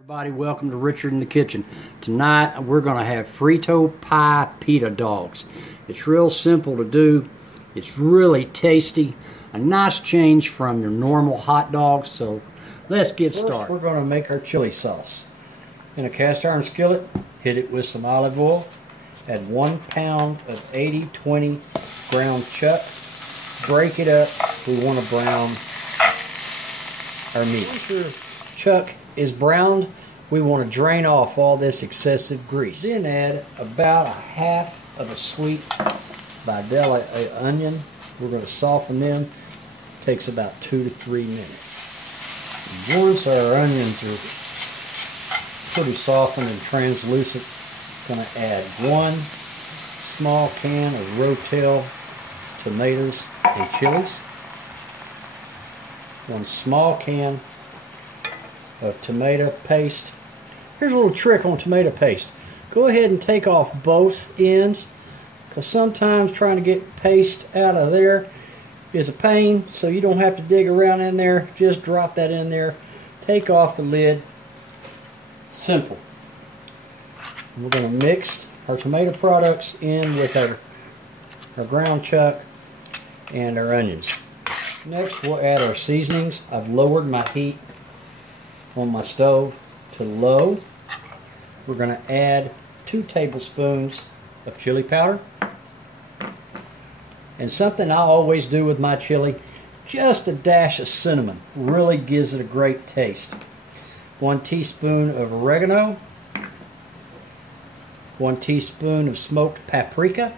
Everybody, welcome to Richard in the Kitchen. Tonight we're going to have Frito pie pita dogs. It's real simple to do. It's really tasty. A nice change from your normal hot dogs. So let's get started. First, we're going to make our chili sauce. In a cast iron skillet, hit it with some olive oil. Add 1 pound of 80/20 ground chuck. Break it up. We want to brown our meat. Once your chuck is browned, we want to drain off all this excessive grease. Then add about 1/2 of a sweet Videla onion. We're going to soften them. Takes about 2 to 3 minutes. And once our onions are pretty softened and translucent, I'm going to add 1 small can of Rotel tomatoes and chilies. 1 small can of tomato paste. Here's a little trick on tomato paste. Go ahead and take off both ends, because sometimes trying to get paste out of there is a pain, so you don't have to dig around in there. Just drop that in there, take off the lid. Simple. And we're going to mix our tomato products in with our ground chuck and our onions. Next we'll add our seasonings. I've lowered my heat on my stove to low. We're going to add 2 tablespoons of chili powder. And something I always do with my chili, just a dash of cinnamon. Really gives it a great taste. 1 teaspoon of oregano. 1 teaspoon of smoked paprika.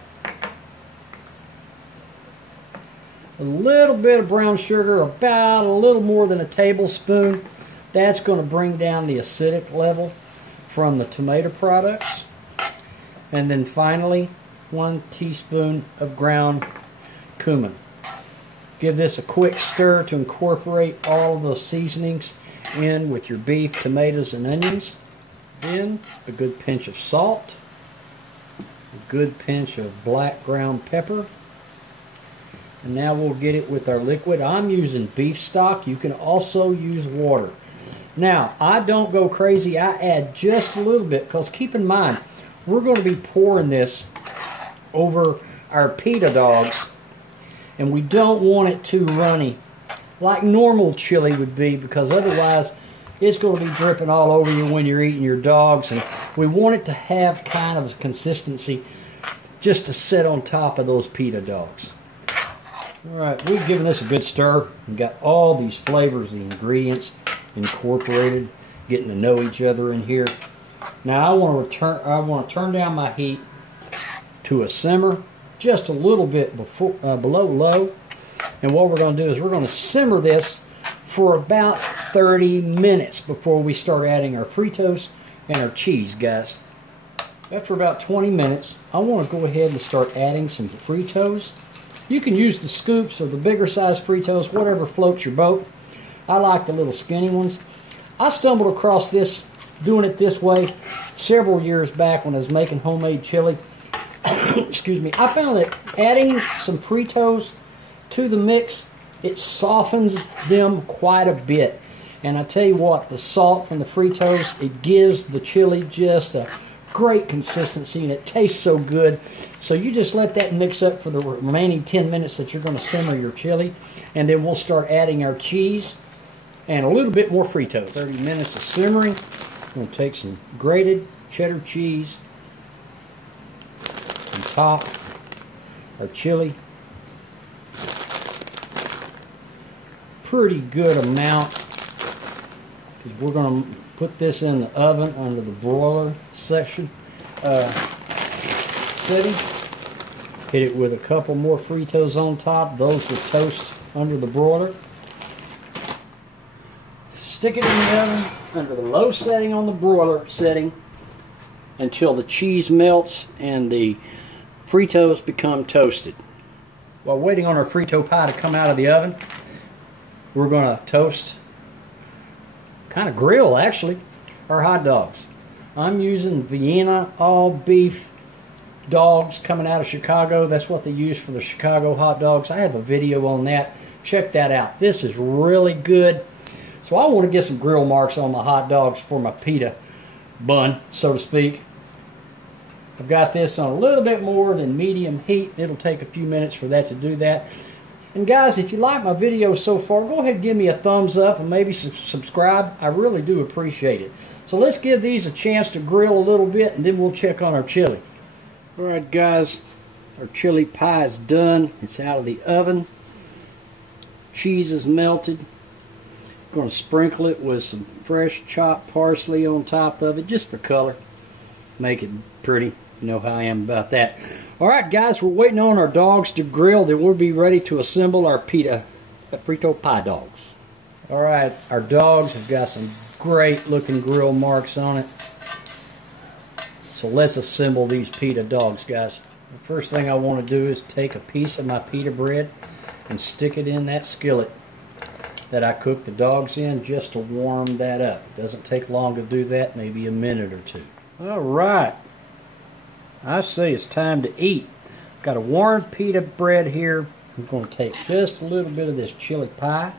A little bit of brown sugar, about a little more than a tablespoon. That's going to bring down the acidic level from the tomato products. And then finally, 1 teaspoon of ground cumin. Give this a quick stir to incorporate all of those seasonings in with your beef, tomatoes, and onions. Then a good pinch of salt, a good pinch of black ground pepper. And now we'll get it with our liquid. I'm using beef stock. You can also use water. Now, I don't go crazy. I add just a little bit, because keep in mind, we're going to be pouring this over our pita dogs, and we don't want it too runny like normal chili would be, because otherwise it's going to be dripping all over you when you're eating your dogs. And we want it to have kind of a consistency just to sit on top of those pita dogs. Alright, we've given this a good stir and got all these flavors, the ingredients incorporated, getting to know each other in here. Now I want to turn down my heat to a simmer, just a little bit below low. And what we're going to do is we're going to simmer this for about 30 minutes before we start adding our Fritos and our cheese, guys. After about 20 minutes, I want to go ahead and start adding some Fritos. You can use the scoops or the bigger size Fritos, whatever floats your boat. I like the little skinny ones. I stumbled across this, doing it this way, several years back when I was making homemade chili. Excuse me. I found that adding some Fritos to the mix, it softens them quite a bit. And I tell you what, the salt from the Fritos, it gives the chili just a great consistency, and it tastes so good. So you just let that mix up for the remaining 10 minutes that you're going to simmer your chili, and then we'll start adding our cheese and a little bit more Fritos. 30 minutes of simmering. I'm going to take some grated cheddar cheese on top our chili. Pretty good amount, because we're going to put this in the oven under the broiler section setting. Hit it with a couple more Fritos on top. Those will toast under the broiler. Stick it in the oven under the low setting on the broiler setting until the cheese melts and the Fritos become toasted. While waiting on our Frito pie to come out of the oven, we're going to toast, kind of grill actually, our hot dogs. I'm using Vienna all beef dogs coming out of Chicago. That's what they use for the Chicago hot dogs. I have a video on that. Check that out. This is really good. So I want to get some grill marks on my hot dogs for my pita bun, so to speak. I've got this on a little bit more than medium heat. It'll take a few minutes for that to do that. And guys, if you like my video so far, go ahead and give me a thumbs up and maybe subscribe. I really do appreciate it. So let's give these a chance to grill a little bit, and then we'll check on our chili. Alright guys, our chili pie is done. It's out of the oven. Cheese is melted. I'm going to sprinkle it with some fresh chopped parsley on top of it, just for color. Make it pretty. You know how I am about that. Alright guys, we're waiting on our dogs to grill. Then we'll be ready to assemble our pita Frito pie dogs. Alright, our dogs have got some great looking grill marks on it. So let's assemble these pita dogs, guys. The first thing I want to do is take a piece of my pita bread and stick it in that skillet that I cooked the dogs in, just to warm that up. It doesn't take long to do that, maybe a minute or two. Alright, I say it's time to eat. Got a warm pita bread here. I'm going to take just a little bit of this chili pie,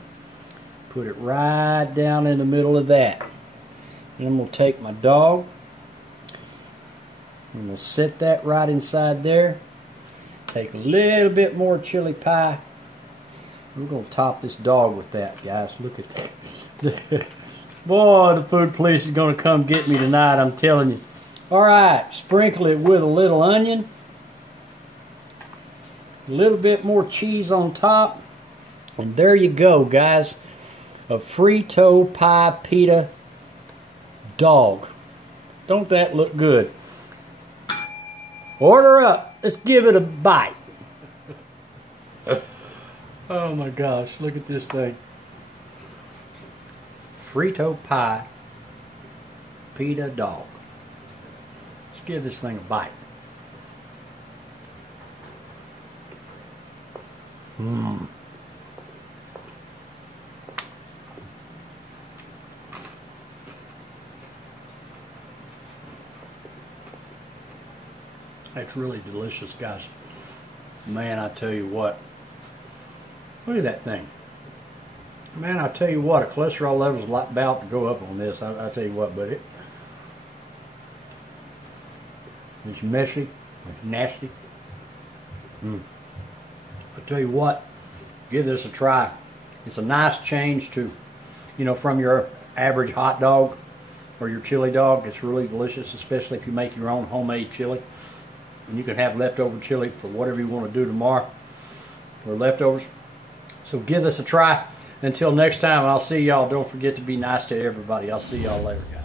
put it right down in the middle of that. Then we'll take my dog and we'll set that right inside there. Take a little bit more chili pie. We're going to top this dog with that, guys. Look at that. Boy, the food police is going to come get me tonight, I'm telling you. Alright, sprinkle it with a little onion. A little bit more cheese on top. And there you go, guys. A Frito pie pita dog. Don't that look good? Order up. Let's give it a bite. Oh my gosh, look at this thing. Frito pie pita dog. Let's give this thing a bite. Mmm. That's really delicious, guys. Man, I tell you what. Look at that thing. Man, I tell you what, a cholesterol level is about to go up on this. I tell you what, but it's messy, it's nasty. I tell you what, give this a try. It's a nice change to, you know, from your average hot dog or your chili dog. It's really delicious, especially if you make your own homemade chili. And you can have leftover chili for whatever you want to do tomorrow, or leftovers. So give this a try. Until next time, I'll see y'all. Don't forget to be nice to everybody. I'll see y'all later, guys.